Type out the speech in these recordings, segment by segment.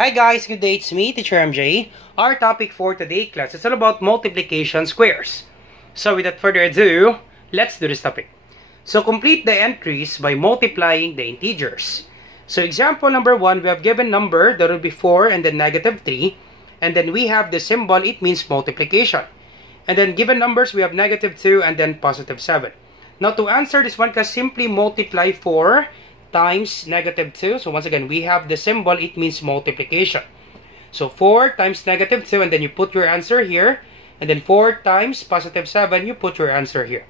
Hi guys, good day, it's me, Teacher MJ. Our topic for today class is all about multiplication squares. So without further ado, let's do this topic. So complete the entries by multiplying the integers. So example number 1, we have given number that will be 4 and then negative 3. And then we have the symbol, it means multiplication. And then given numbers, we have negative 2 and then positive 7. Now to answer this one, class, simply multiply 4 times negative 2. So once again, we have the symbol, it means multiplication. So 4 times negative 2, and then you put your answer here. And then 4 times positive 7, you put your answer here.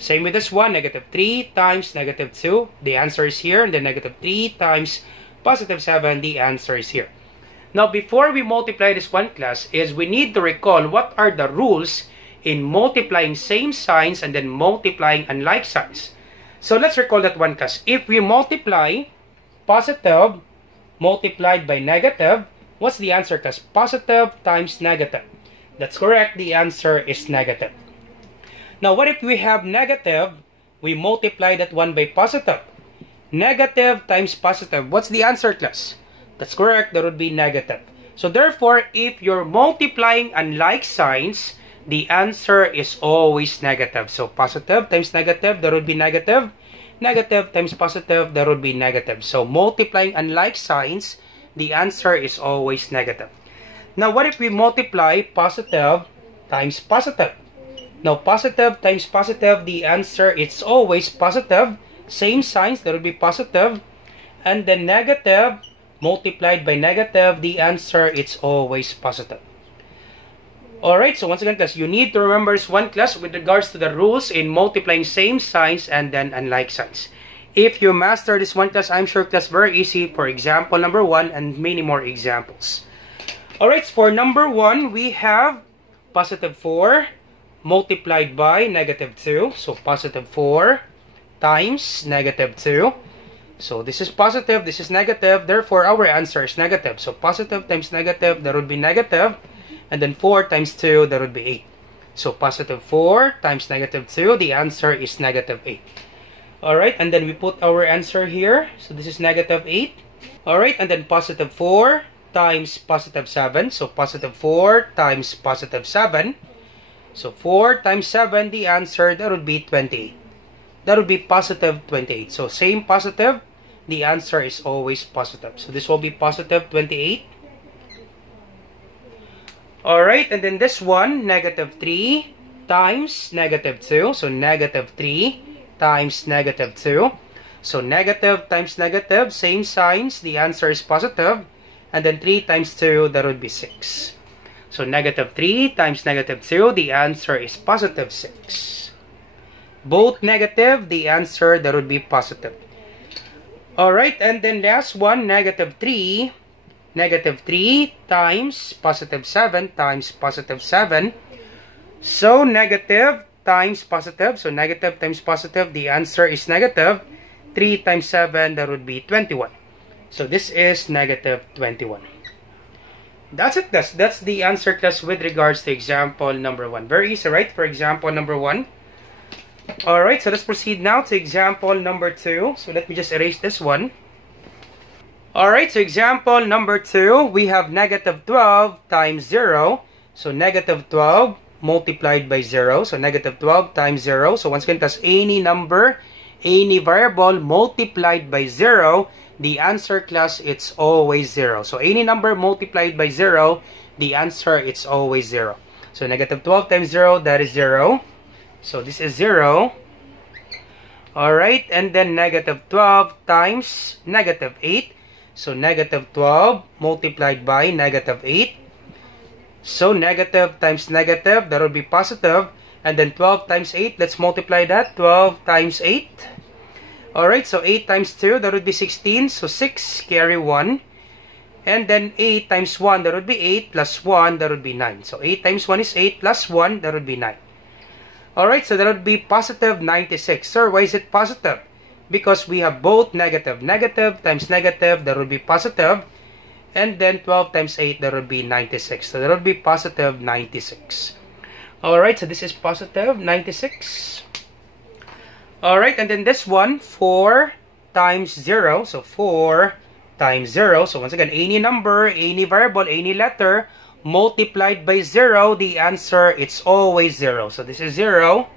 Same with this one, negative 3 times negative 2, the answer is here. And then negative 3 times positive 7, the answer is here. Now before we multiply this one, class, is we need to recall what are the rules in multiplying same signs and then multiplying unlike signs. So let's recall that one, class. If we multiply positive multiplied by negative, what's the answer, class? Positive times negative. That's correct. The answer is negative. Now, what if we have negative? We multiply that one by positive. Negative times positive. What's the answer, class? That's correct. That would be negative. So therefore, if you're multiplying unlike signs, the answer is always negative. So positive times negative, that would be negative. Negative times positive, that would be negative. So multiplying unlike signs, the answer is always negative. Now what if we multiply positive times positive? Now positive times positive, the answer is always positive. Same signs, that would be positive. And then negative multiplied by negative, the answer is always positive. Alright, so once again, class, you need to remember this one, class, with regards to the rules in multiplying same signs and then unlike signs. If you master this one, class, I'm sure, class, very easy for example number 1 and many more examples. Alright, for number 1, we have positive 4 multiplied by negative 2. So positive 4 times negative 2. So this is positive, this is negative, therefore our answer is negative. So positive times negative, that would be negative. And then 4 times 2, that would be 8. So positive 4 times negative 2, the answer is negative 8. Alright, and then we put our answer here. So this is negative 8. Alright, and then positive 4 times positive 7. So positive 4 times positive 7. So 4 times 7, the answer, that would be 28. That would be positive 28. So same positive, the answer is always positive. So this will be positive 28. Alright, and then this one, negative 3 times negative 2. So negative 3 times negative 2. So negative times negative, same signs, the answer is positive. And then 3 times 2, that would be 6. So negative 3 times negative 2, the answer is positive 6. Both negative, the answer, that would be positive. Alright, and then last one, negative 3. Negative 3 times positive 7 times positive 7. So negative times positive. So negative times positive, the answer is negative. 3 times 7, that would be 21. So this is negative 21. That's it, class. That's the answer, class, with regards to example number 1. Very easy, right? For example number 1. Alright, so let's proceed now to example number 2. So let me just erase this one. Alright, so example number 2, we have negative 12 times 0. So negative 12 multiplied by 0. So negative 12 times 0. So once again, class, any number, any variable multiplied by 0, the answer, class, it's always 0. So any number multiplied by 0, the answer, it's always 0. So negative 12 times 0, that is 0. So this is 0. Alright, and then negative 12 times negative 8. So negative 12 multiplied by negative 8. So negative times negative, that would be positive. And then 12 times 8, let's multiply that. 12 times 8. Alright, so 8 times 2, that would be 16. So 6, carry 1. And then 8 times 1, that would be 8. Plus 1, that would be 9. So 8 times 1 is 8. Plus 1, that would be 9. Alright, so that would be positive 96. Sir, why is it positive? Because we have both negative. Negative times negative, that would be positive. And then 12 times 8, that would be 96. So that would be positive 96. Alright, so this is positive 96. Alright, and then this one, 4 times 0. So 4 times 0. So once again, any number, any variable, any letter multiplied by 0, the answer, it's always 0. So this is 0.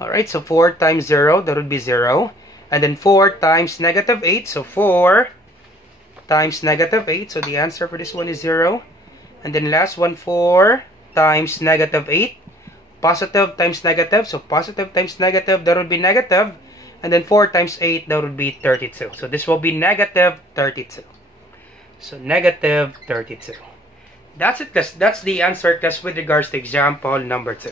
Alright, so 4 times 0, that would be 0. And then 4 times negative 8, so 4 times negative 8. So the answer for this one is 0. And then last one, 4 times negative 8. Positive times negative, so positive times negative, that would be negative. And then 4 times 8, that would be 32. So this will be negative 32. So negative 32. That's it, class. That's the answer, class, with regards to example number 2.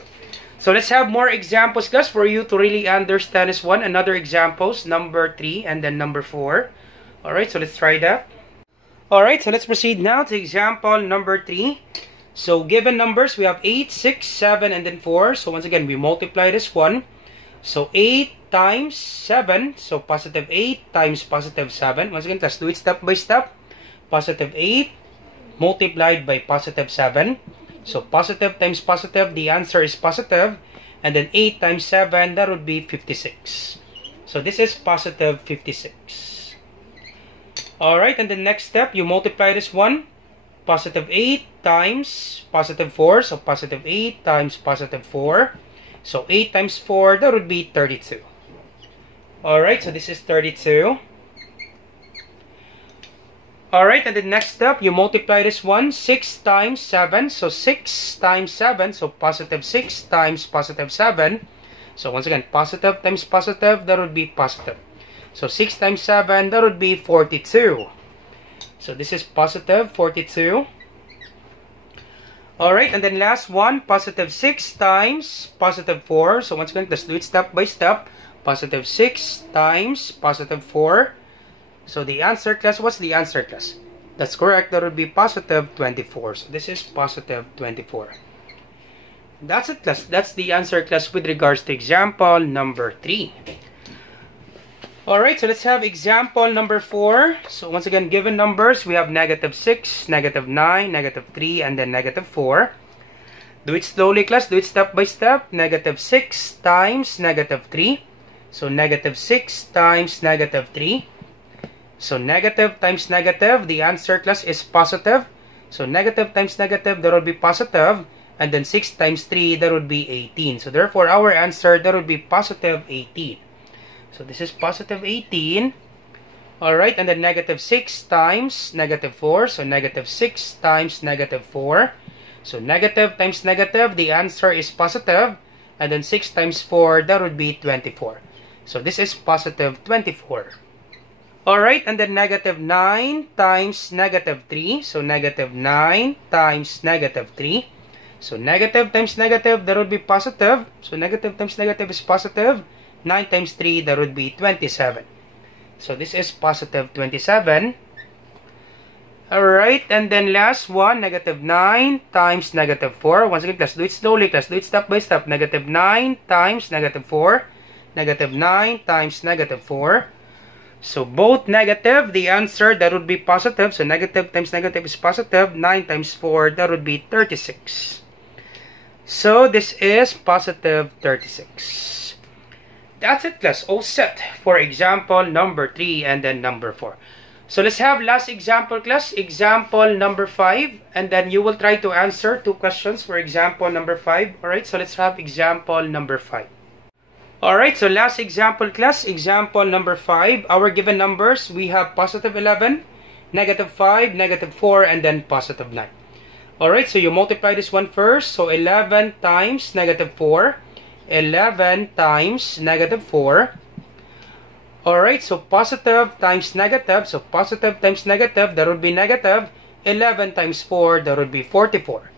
So let's have more examples, class, for you to really understand this one. Another examples, number 3 and then number 4. Alright, so let's try that. Alright, so let's proceed now to example number 3. So given numbers, we have 8, 6, 7, and then 4. So once again, we multiply this one. So 8 times 7. So positive 8 times positive 7. Once again, let's do it step by step. Positive 8 multiplied by positive 7. So positive times positive, the answer is positive. And then 8 times 7, that would be 56. So this is positive 56. Alright, and the next step, you multiply this one. Positive 8 times positive 4. So positive 8 times positive 4. So 8 times 4, that would be 32. Alright, so this is 32. Alright, and the next step, you multiply this one. 6 times 7. So 6 times 7. So positive 6 times positive 7. So once again, positive times positive, that would be positive. So 6 times 7, that would be 42. So this is positive 42. Alright, and then last one, positive 6 times positive 4. So once again, let's do it step by step. Positive 6 times positive 4. So the answer, class, what's the answer, class? That's correct, that would be positive 24. So this is positive 24. That's it, class. That's the answer, class, with regards to example number 3. Alright, so let's have example number 4. So once again, given numbers, we have negative 6, negative 9, negative 3, and then negative 4. Do it slowly, class. Do it step by step. Negative 6 times negative 3. So negative 6 times negative 3. So negative times negative, the answer, class, is positive. So negative times negative, that would be positive. And then 6 times 3, that would be 18. So therefore, our answer, that would be positive 18. So this is positive 18. Alright, and then negative 6 times negative 4. So negative 6 times negative 4. So negative times negative, the answer is positive. And then 6 times 4, that would be 24. So this is positive 24. Alright, and then negative 9 times negative 3. So negative 9 times negative 3. So negative times negative, that would be positive. So negative times negative is positive. 9 times 3, that would be 27. So this is positive 27. Alright, and then last one, negative 9 times negative 4. Once again, let's do it slowly. Let's do it step by step. Negative 9 times negative 4. Negative 9 times negative 4. So both negative, the answer, that would be positive. So negative times negative is positive. 9 times 4, that would be 36. So this is positive 36. That's it, class. All set for example number 3 and then number 4. So let's have last example, class. Example number 5. And then you will try to answer 2 questions for example number 5. Alright, so let's have example number 5. Alright, so last example, class. Example number 5. Our given numbers, we have positive 11, negative 5, negative 4, and then positive 9. Alright, so you multiply this one first. So 11 times negative 4. 11 times negative 4. Alright, so positive times negative. So positive times negative, that would be negative. 11 times 4, that would be 44.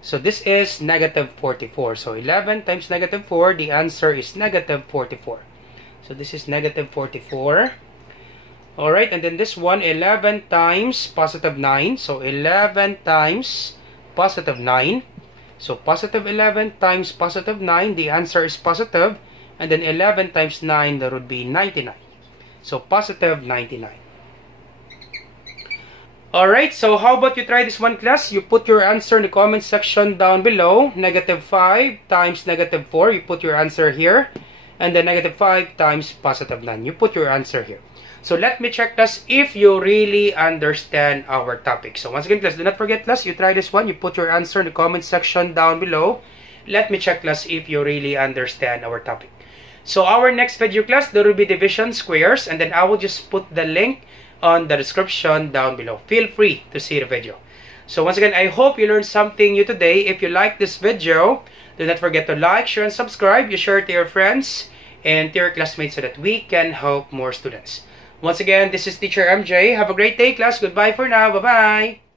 So this is negative 44. So 11 times negative 4, the answer is negative 44. So this is negative 44. Alright, and then this one, 11 times positive 9. So 11 times positive 9. So positive 11 times positive 9, the answer is positive. And then 11 times 9, that would be 99. So positive 99. Alright, so how about you try this one, class? You put your answer in the comment section down below. Negative 5 times negative 4, you put your answer here. And then negative 5 times positive 9, you put your answer here. So let me check class if you really understand our topic. So once again class, do not forget class, you try this one, you put your answer in the comment section down below. Let me check class if you really understand our topic. So our next video class, there will be division squares, and then I will just put the link on the description down below. Feel free to see the video. So once again, I hope you learned something new today. If you like this video, do not forget to like, share, and subscribe. You share it to your friends and to your classmates so that we can help more students. Once again, this is Teacher MJ. Have a great day, class. Goodbye for now. Bye-bye.